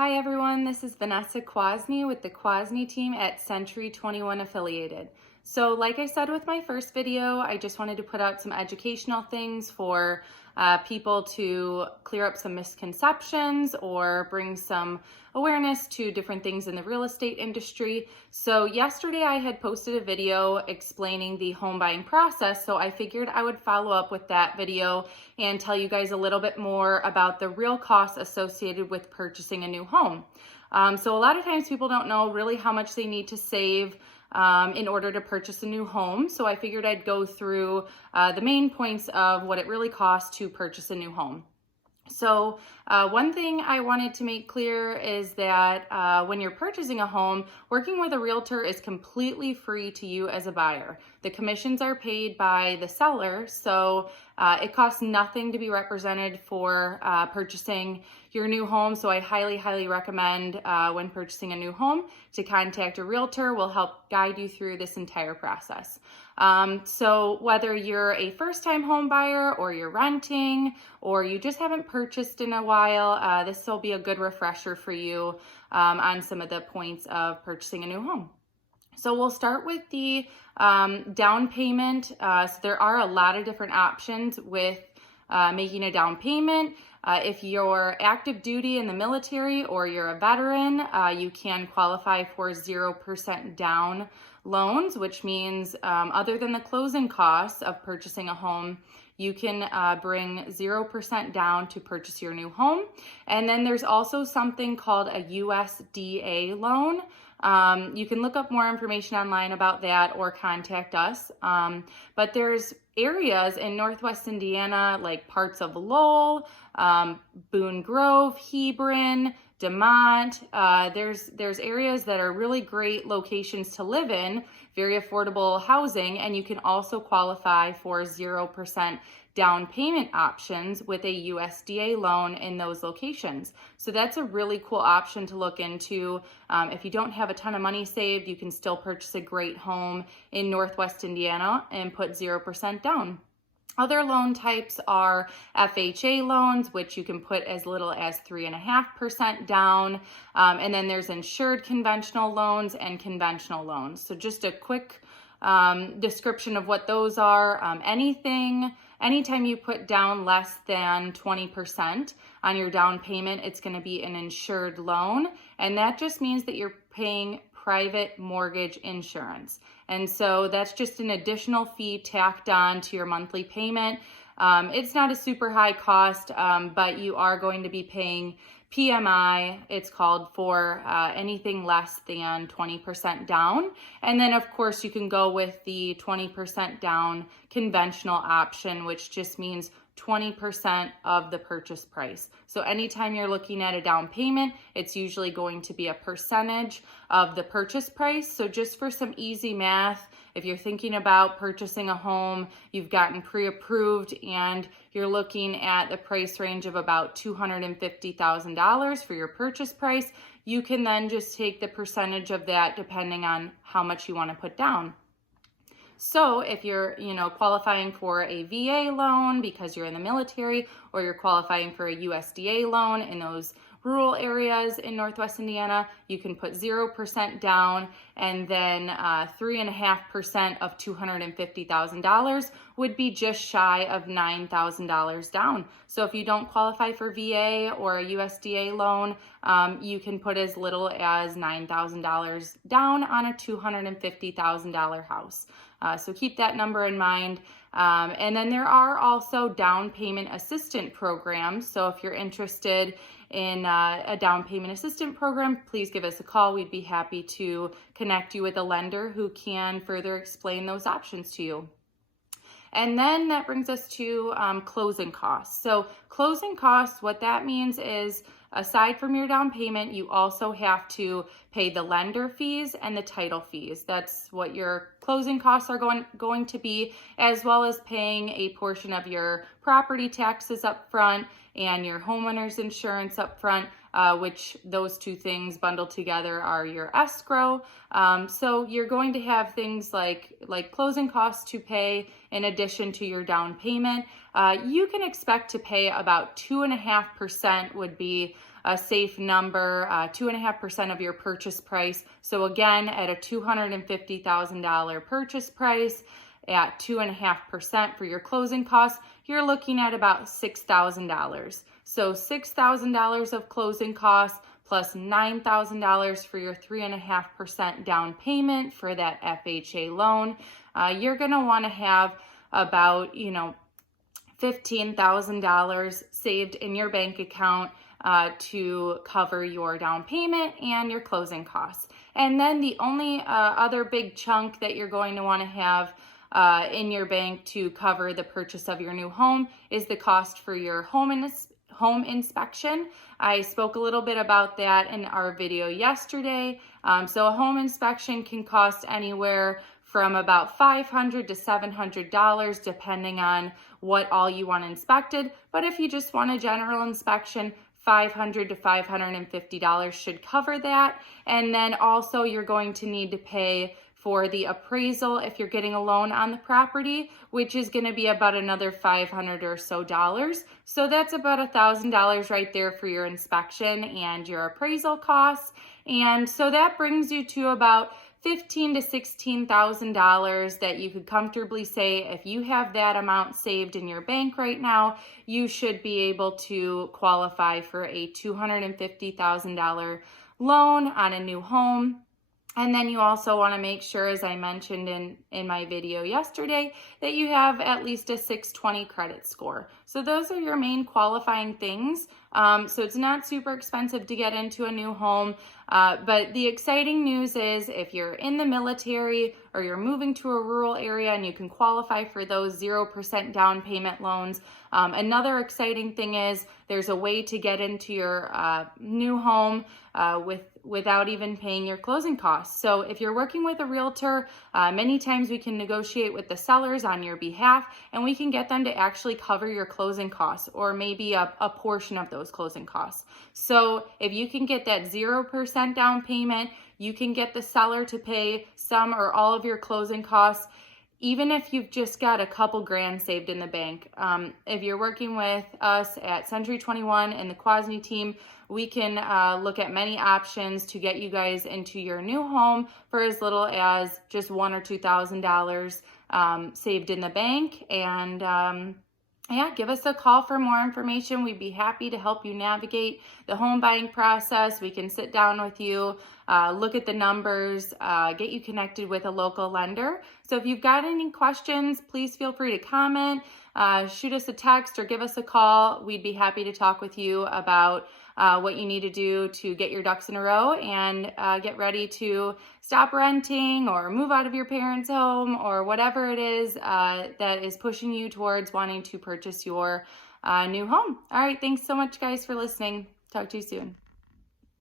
Hi everyone, this is Vanessa Kwasny with the Kwasny Team at Century 21 Affiliated. So like I said with my first video, I just wanted to put out some educational things for people to clear up some misconceptions or bring some awareness to different things in the real estate industry. So yesterday I had posted a video explaining the home buying process, so I figured I would follow up with that video and tell you guys a little bit more about the real costs associated with purchasing a new home. So a lot of times people don't know really how much they need to save in order to purchase a new home. So I figured I'd go through the main points of what it really costs to purchase a new home. So one thing I wanted to make clear is that when you're purchasing a home, working with a realtor is completely free to you as a buyer. The commissions are paid by the seller, so it costs nothing to be represented for purchasing your new home. So I highly recommend when purchasing a new home to contact a realtor. Will help guide you through this entire process. So whether you're a first-time home buyer or you're renting or you just haven't purchased in a while, this will be a good refresher for you on some of the points of purchasing a new home. So we'll start with the down payment. So there are a lot of different options with making a down payment. If you're active duty in the military or you're a veteran, you can qualify for 0% down loans, which means other than the closing costs of purchasing a home, you can bring 0% down to purchase your new home. And then there's also something called a USDA loan. You can look up more information online about that or contact us. But there's areas in Northwest Indiana, like parts of Lowell, Boone Grove, Hebron, DeMont. There's areas that are really great locations to live in, very affordable housing, and you can also qualify for 0% down payment options with a USDA loan in those locations. So that's a really cool option to look into. If you don't have a ton of money saved, you can still purchase a great home in Northwest Indiana and put 0% down. Other loan types are FHA loans, which you can put as little as 3.5% down. And then there's insured conventional loans and conventional loans. So just a quick description of what those are. Anytime you put down less than 20% on your down payment, it's going to be an insured loan. And that just means that you're paying private mortgage insurance. And so that's just an additional fee tacked on to your monthly payment. It's not a super high cost, but you are going to be paying PMI, it's called, for anything less than 20% down. And then of course you can go with the 20% down conventional option, which just means 20% of the purchase price. So anytime you're looking at a down payment, it's usually going to be a percentage of the purchase price. So just for some easy math, if you're thinking about purchasing a home, you've gotten pre-approved and you're looking at the price range of about $250,000 for your purchase price, you can then just take the percentage of that depending on how much you want to put down. So if you're, qualifying for a VA loan because you're in the military, or you're qualifying for a USDA loan in those rural areas in Northwest Indiana, you can put 0% down, and then 3.5% of $250,000 would be just shy of $9,000 down. So if you don't qualify for VA or a USDA loan, you can put as little as $9,000 down on a $250,000 house. So keep that number in mind. And then there are also down payment assistant programs. So if you're interested in a down payment assistant program, please give us a call. We'd be happy to connect you with a lender who can further explain those options to you. And then that brings us to closing costs. So closing costs, what that means is, aside from your down payment, you also have to pay the lender fees and the title fees. That's what your closing costs are going to be, as well as paying a portion of your property taxes up front and your homeowner's insurance up front, which those two things bundled together are your escrow. So you're going to have things like closing costs to pay in addition to your down payment. you can expect to pay about 2.5% would be a safe number, 2.5% of your purchase price. So again, at a $250,000 purchase price, at 2.5% for your closing costs, you're looking at about $6,000. So $6,000 of closing costs plus $9,000 for your 3.5% down payment for that FHA loan. You're going to want to have about, $15,000 saved in your bank account to cover your down payment and your closing costs. And then the only other big chunk that you're going to want to have in your bank to cover the purchase of your new home is the cost for your home inspection. I spoke a little bit about that in our video yesterday. So a home inspection can cost anywhere from about $500 to $700 depending on what all you want inspected. But if you just want a general inspection, $500 to $550 should cover that. And then also you're going to need to pay for the appraisal if you're getting a loan on the property, which is going to be about another $500 or so dollars. So that's about $1,000 right there for your inspection and your appraisal costs. And so that brings you to about $15,000 to $16,000 that you could comfortably say if you have that amount saved in your bank right now, you should be able to qualify for a $250,000 loan on a new home. And then you also want to make sure, as I mentioned in my video yesterday, that you have at least a 620 credit score. So those are your main qualifying things. So it's not super expensive to get into a new home. But the exciting news is if you're in the military or you're moving to a rural area and you can qualify for those 0% down payment loans, another exciting thing is there's a way to get into your new home without even paying your closing costs. So if you're working with a realtor, many times we can negotiate with the sellers on your behalf and we can get them to actually cover your closing costs or maybe a portion of those closing costs. So if you can get that 0% down payment, you can get the seller to pay some or all of your closing costs, even if you've just got a couple grand saved in the bank. If you're working with us at Century 21 and the Kwasny Team, we can look at many options to get you guys into your new home for as little as just $1,000 or $2,000 saved in the bank. And yeah, give us a call for more information. We'd be happy to help you navigate the home buying process. We can sit down with you, look at the numbers, get you connected with a local lender. So if you've got any questions, please feel free to comment, shoot us a text or give us a call. We'd be happy to talk with you about what you need to do to get your ducks in a row and get ready to stop renting or move out of your parents' home or whatever it is that is pushing you towards wanting to purchase your new home. All right, thanks so much, guys, for listening. Talk to you soon.